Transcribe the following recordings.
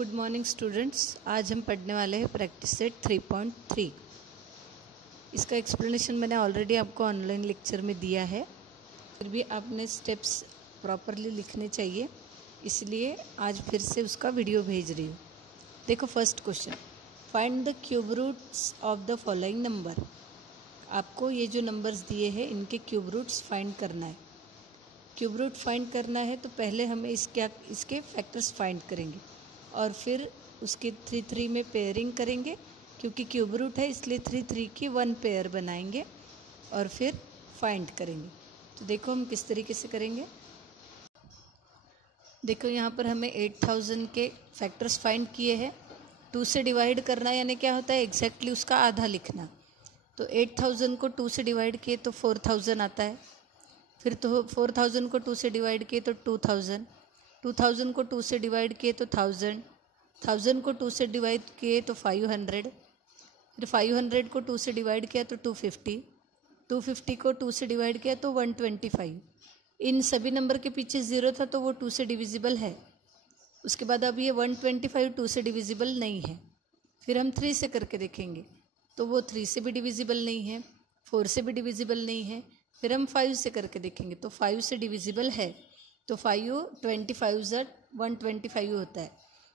Good morning students. आज हम पढ़ने वाले हैं प्रैक्टिस सेट 3.3। इसका एक्सप्लेनेशन मैंने ऑलरेडी आपको ऑनलाइन लेक्चर में दिया है, फिर भी आपने स्टेप्स प्रॉपरली लिखने चाहिए, इसलिए आज फिर से उसका वीडियो भेज रही हूँ। देखो first question, find the cube roots of the following number. आपको ये जो नंबर्स दिए हैं इनके क्यूब रूट्स फाइंड करना है। क्यूब रूट फाइंड करना है तो पहले हमें इसके फैक्टर्स फाइंड करेंगे और फिर उसके 3 में पेयरिंग करेंगे, क्योंकि क्यूब रूट है इसलिए 3 की 1 पेयर बनाएंगे और फिर फाइंड करेंगे। तो देखो हम किस तरीके से करेंगे। देखो यहाँ पर हमें 8000 के फैक्टर्स फाइंड किए हैं। 2 से डिवाइड करना यानी क्या होता है, एग्जैक्टली उसका आधा लिखना। तो 8000 को 2 से डिवाइड किए तो 4000 आता है। फिर तो 4000 को 2 से डिवाइड किए तो 2000, 2000 को 2 से डिवाइड किए तो 1000, 1000 को 2 से डिवाइड किए तो 500, फिर 500 को 2 से डिवाइड किया तो 250, 250 को 2 से डिवाइड किया तो 125। इन सभी नंबर के पीछे 0 था तो वो 2 से डिविजिबल है। उसके बाद अब ये 125 2 से डिविजिबल नहीं है। फिर हम 3 से करके देखेंगे तो वो 3 से भी डिविजिबल नहीं है, 4 से भी डिविजिबल नहीं है। फिर हम 5 से करके देखेंगे तो 5 से डिविजिबल है। तो 5 25 125 होता है,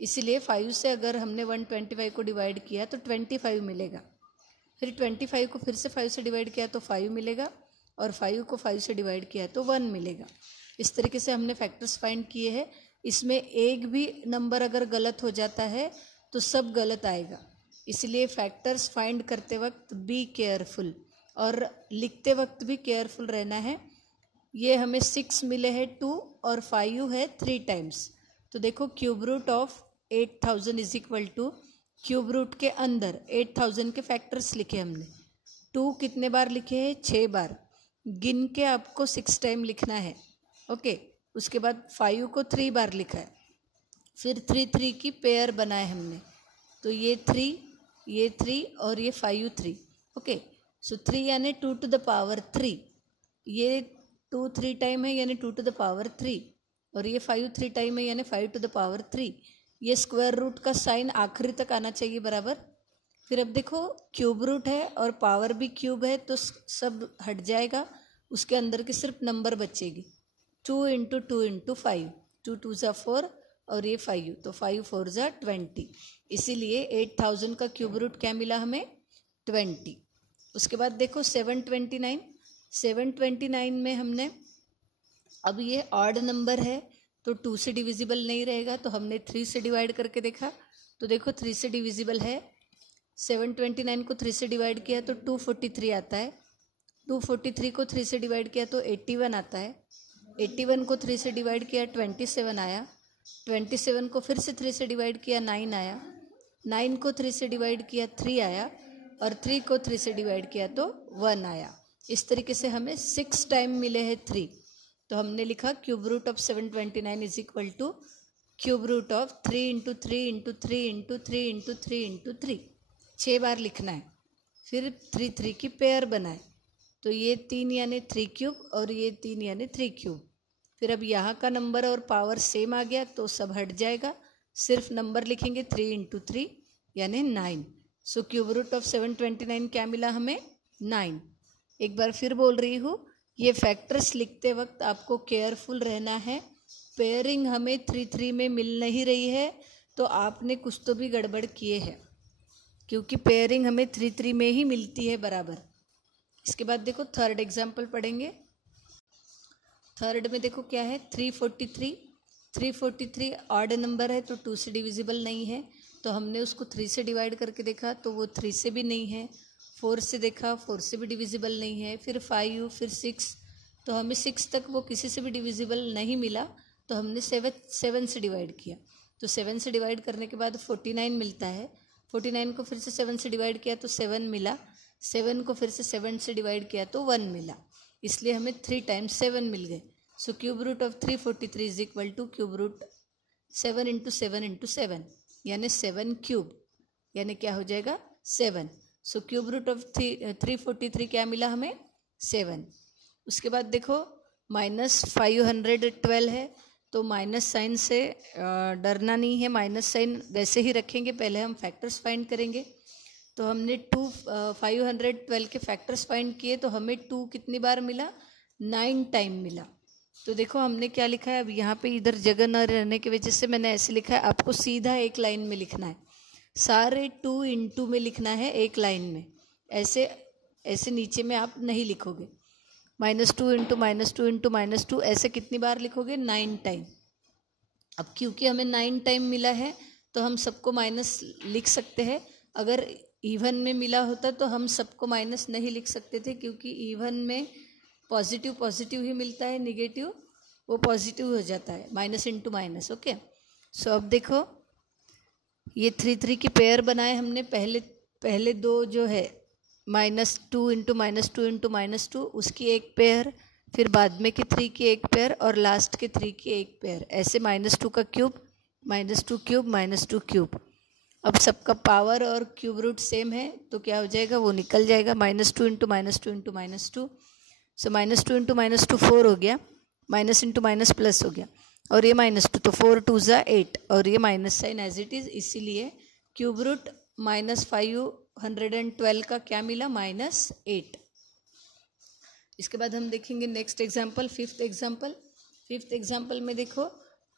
इसीलिए 5 से अगर हमने 125 को डिवाइड किया तो 25 मिलेगा। फिर 25 को फिर से 5 से डिवाइड किया तो 5 मिलेगा और 5 को 5 से डिवाइड किया तो 1 मिलेगा। इस तरीके से हमने फैक्टर्स फाइंड किए हैं। इसमें एक भी नंबर अगर गलत हो जाता है तो सब गलत आएगा, इसलिए फैक्टर्स फाइंड करते वक्त बी केयरफुल और लिखते वक्त भी केयरफुल रहना है। ये हमें 6 मिले हैं 2 और 5 है 3 टाइम्स। तो देखो cube root of 8000 is equal to, cube root के अंदर 8000 के फैक्टर्स लिखे हमने। 2 कितने बार लिखे हैं, 6 बार। गिन के आपको 6 टाइम लिखना है। ओके, उसके बाद 5 को 3 बार लिखा है। फिर 3 की पेयर बनाए हमने, तो ये 3 और ये 5 3। ओके, सो 3 यानी 2 to the power 3। ये 2 3 टाइम है यानी 2 to the power 3, और ये 5 3 टाइम है यानी 5 to the power 3। ये स्क्वायर रूट का साइन आखिरी तक आना चाहिए बराबर। फिर अब देखो क्यूब रूट है और पावर भी क्यूब है तो सब हट जाएगा, उसके अंदर की सिर्फ नंबर बचेगी। 2 × 2 × 5, 2 2 = 4 और ये 5, तो 5 4 = 20। इसीलिए 8000 का क्यूब रूट क्या मिला हमें, 20। उसके बाद देखो 729 में हमने, अब ये ऑड नंबर है तो 2 से डिविजिबल नहीं रहेगा, तो हमने 3 से डिवाइड करके देखा तो देखो 3 से डिविजिबल है। 729 को 3 से डिवाइड किया तो 243 आता है। 243 को 3 से डिवाइड किया तो 81 आता है। 81 को 3 से डिवाइड किया 27 आया। 27 को फिर से 3 से डिवाइड किया 9 आया। 9 को 3 से डिवाइड किया 3 आया और 3 को 3 से डिवाइड किया तो 1 आया। इस तरीके से हमें 6 टाइम मिले हैं 3। तो हमने लिखा cube root of 729 is equal to cube root of 3 × 3 × 3 × 3 × 3 × 3। 6 बार लिखना है। फिर 3 की पेयर बनाए, तो ये 3 यानी 3 क्यूब और ये 3 यानी 3 क्यूब। फिर अब यहाँ का नंबर और पावर सेम आ गया तो सब हट जाएगा, सिर्फ नंबर लिखेंगे 3 × 3 यानी 9। सो क्यूब रूट ऑफ 729 क्या मिला हमें, 9। एक बार फिर बोल रही हूँ, ये फैक्टर्स लिखते वक्त आपको केयरफुल रहना है। पेयरिंग हमें 3 में मिल नहीं रही है तो आपने कुछ तो भी गड़बड़ किए हैं, क्योंकि पेयरिंग हमें 3 में ही मिलती है बराबर। इसके बाद देखो थर्ड एग्जाम्पल पढ़ेंगे। थर्ड में देखो क्या है, 343 ऑड नंबर है तो 2 से डिविजिबल नहीं है, तो हमने उसको 3 से डिवाइड करके देखा तो वो 3 से भी नहीं है। 4 से देखा, 4 से भी डिविजिबल नहीं है। फिर 5, फिर 6, तो हमें 6 तक वो किसी से भी डिविजिबल नहीं मिला, तो हमने 7 से डिवाइड किया। तो 7 से डिवाइड करने के बाद 49 मिलता है। 49 को फिर से 7 से डिवाइड किया तो 7 मिला। 7 को फिर से 7 से डिवाइड किया तो 1 मिला, इसलिए हमें 3 टाइम्स 7 मिल गए। So cube root of 343 is equal to cube root 7 × 7 × 7 यानी 7 क्यूब, यानी क्या हो जाएगा 7। सो क्यूब रूट ऑफ 343 क्या मिला हमें, 7। उसके बाद देखो -512 है तो माइनस साइन से डरना नहीं है, माइनस साइन वैसे ही रखेंगे। पहले हम फैक्टर्स फाइंड करेंगे। तो हमने 512 के फैक्टर्स फाइंड किए, तो हमें 2 कितनी बार मिला? 9 टाइम मिला। तो देखो हमने क्या लिखा है, अब यहाँ पे इधर जगह न रहने की वजह से मैंने ऐसे लिखा है, आपको सीधा एक लाइन में लिखना है, सारे 2 इंटू में लिखना है एक लाइन में। ऐसे ऐसे नीचे में आप नहीं लिखोगे। -2 इंटू -2 इंटू -2 ऐसे कितनी बार लिखोगे? 9 टाइम। अब क्योंकि हमें 9 टाइम मिला है तो हम सबको माइनस लिख सकते हैं। अगर इवन में मिला होता तो हम सबको माइनस नहीं लिख सकते थे, क्योंकि इवन में पॉजिटिव पॉजिटिव ही मिलता है, निगेटिव वो पॉजिटिव हो जाता है, माइनस इंटू माइनस। ओके, सो अब देखो ये 3 की पेयर बनाए हमने। पहले 2 जो है -2 इंटू -2 इंटू -2 उसकी एक पेयर, फिर बाद में की 3 की एक पेयर और लास्ट के 3 की एक पेयर। ऐसे -2 का क्यूब, -2 क्यूब, -2 क्यूब। अब सबका पावर और क्यूब रूट सेम है तो क्या हो जाएगा? वो निकल जाएगा। -2 इंटू -2 इंटू -2, सो -2 इंटू -2 4 हो गया, माइनस इंटू माइनस प्लस हो गया, और ये -2 तो 4 2 ज़ा 8, और ये minus sign as it is. इसीलिए क्यूब रूट -512 का क्या मिला? -8। इसके बाद हम देखेंगे नेक्स्ट एग्जाम्पल, फिफ्थ एग्जाम्पल में देखो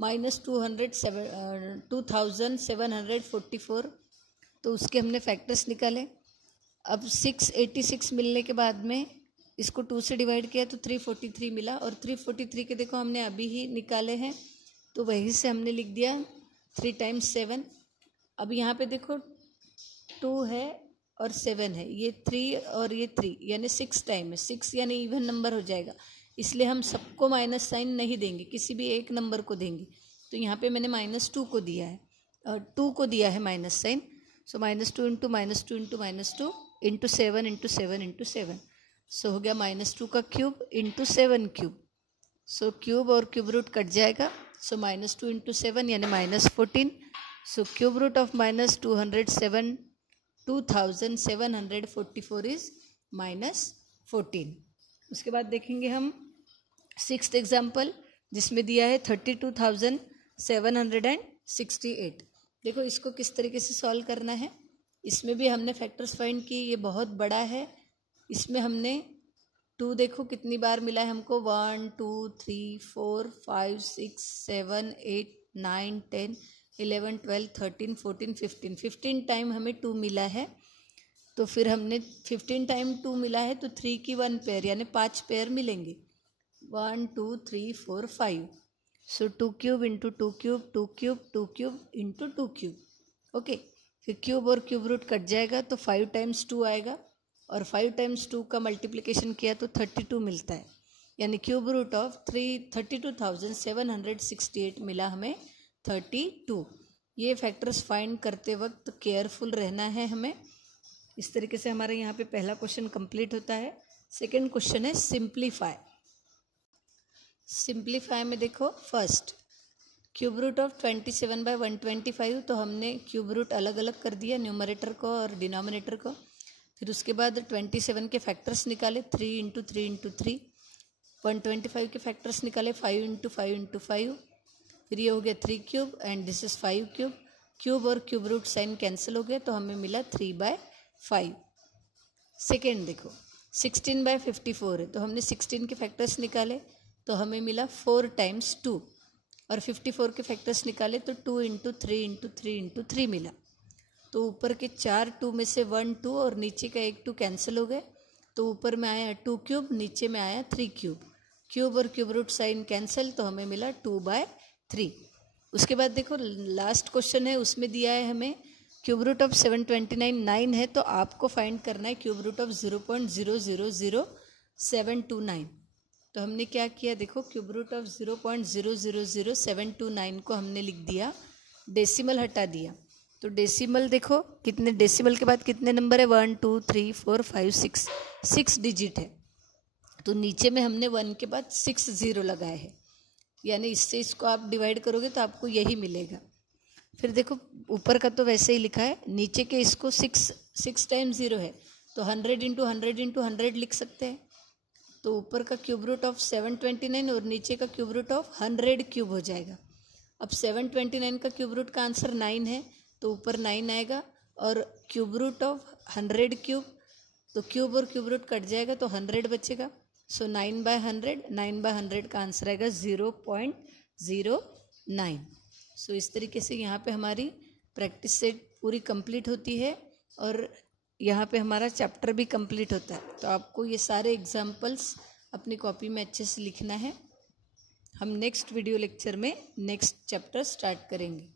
-2744, तो उसके हमने फैक्टर्स निकाले। अब 686 मिलने के बाद में इसको 2 से डिवाइड किया तो 343 मिला, और 343 के देखो हमने अभी ही निकाले हैं तो वहीं से हमने लिख दिया 3 टाइम्स 7। अब यहाँ पे देखो 2 है और 7 है, ये 3 और ये 3 यानी 6 टाइम है। 6 यानी इवन नंबर हो जाएगा, इसलिए हम सबको माइनस साइन नहीं देंगे, किसी भी एक नंबर को देंगे। तो यहाँ पे मैंने -2 को दिया है, 2 को दिया है minus sign. So -2 into -2 into -2 into 7 into 7 into 7, so हो गया -2 का cube into 7 cube. So cube और क्यूब रूट कट जाएगा, सो -2 इंटू 7 यानी -14। So cube root of -2744 is -14। उसके बाद देखेंगे हम सिक्स्थ एग्जाम्पल, जिसमें दिया है 32,768। देखो इसको किस तरीके से सॉल्व करना है। इसमें भी हमने फैक्टर्स फाइंड की, ये बहुत बड़ा है। इसमें हमने 2 देखो कितनी बार मिला है हमको, 1 2 3 4 5 6 7 8 9 10 11 12 13 14 15 टाइम हमें 2 मिला है। तो फिर हमने 15 टाइम 2 मिला है तो 3 की 1 पेयर यानी 5 पेयर मिलेंगे, 1 2 3 4 5। सो 2 cube into 2 cube, 2 cube, 2 cube into 2 cube. Okay, फिर क्यूब और क्यूब रूट कट जाएगा तो 5 टाइम्स 2 आएगा, और 5 टाइम्स 2 का मल्टीप्लिकेशन किया तो 32 मिलता है, यानी क्यूब रूट ऑफ 32,768 मिला हमें 32। ये फैक्टर्स फाइंड करते वक्त केयरफुल रहना है हमें। इस तरीके से हमारे यहाँ पे पहला क्वेश्चन कंप्लीट होता है। सेकंड क्वेश्चन है सिंप्लीफाई। सिंप्लीफाई में देखो फर्स्ट क्यूब रूट ऑफ 27/125, तो हमने क्यूब रूट अलग अलग कर दिया, न्यूमरेटर को और डिनोमिनेटर को। फिर उसके बाद 27 के फैक्टर्स निकाले, 3 इंटू 3 इंटू 3। 125 के फैक्टर्स निकाले, 5 इंटू 5 इंटू 5। फिर ये हो गया 3 cube and this is 5 cube. Cube और क्यूब रूट साइन कैंसिल हो गया तो हमें मिला 3/5। सेकेंड देखो 16/54 है, तो हमने 16 के फैक्टर्स निकाले तो हमें मिला 4 टाइम्स 2, और 54 के फैक्टर्स निकाले तो 2 इंटू 3 इंटू 3 इंटू 3 मिला। तो ऊपर के 4 2 में से 1 2 और नीचे का 1 2 कैंसिल हो गए, तो ऊपर में आया 2 क्यूब, नीचे में आया 3 क्यूब। क्यूब और क्यूब रूट साइन कैंसिल तो हमें मिला 2/3। उसके बाद देखो लास्ट क्वेश्चन है, उसमें दिया है हमें क्यूब रूट ऑफ 729 9 है, तो आपको फाइंड करना है क्यूब रूट ऑफ 0.000729। तो हमने क्या किया देखो, क्यूब रूट ऑफ 0.000729 को हमने लिख दिया, डेसिमल हटा दिया। तो डेसिमल देखो कितने, डेसिमल के बाद कितने नंबर है, 1 2 3 4 5 6, 6 डिजिट है। तो नीचे में हमने 1 के बाद 6 0 लगाए हैं, यानी इससे इसको आप डिवाइड करोगे तो आपको यही मिलेगा। फिर देखो ऊपर का तो वैसे ही लिखा है, नीचे के इसको 6 टाइम्स 0 है तो 100 इंटू 100 इंटू 100 लिख सकते हैं। तो ऊपर का क्यूब रूट ऑफ 729 और नीचे का क्यूब रूट ऑफ 100 क्यूब हो जाएगा। अब 729 का क्यूब रूट का आंसर 9 है, तो ऊपर 9 आएगा, और क्यूब रूट ऑफ 100 क्यूब, तो क्यूब और क्यूब रूट कट जाएगा तो 100 बचेगा। सो 9/100 का आंसर आएगा 0.09। सो इस तरीके से यहाँ पे हमारी प्रैक्टिस सेट पूरी कंप्लीट होती है और यहाँ पे हमारा चैप्टर भी कंप्लीट होता है। तो आपको ये सारे एग्जाम्पल्स अपनी कॉपी में अच्छे से लिखना है। हम नेक्स्ट वीडियो लेक्चर में नेक्स्ट चैप्टर स्टार्ट करेंगे।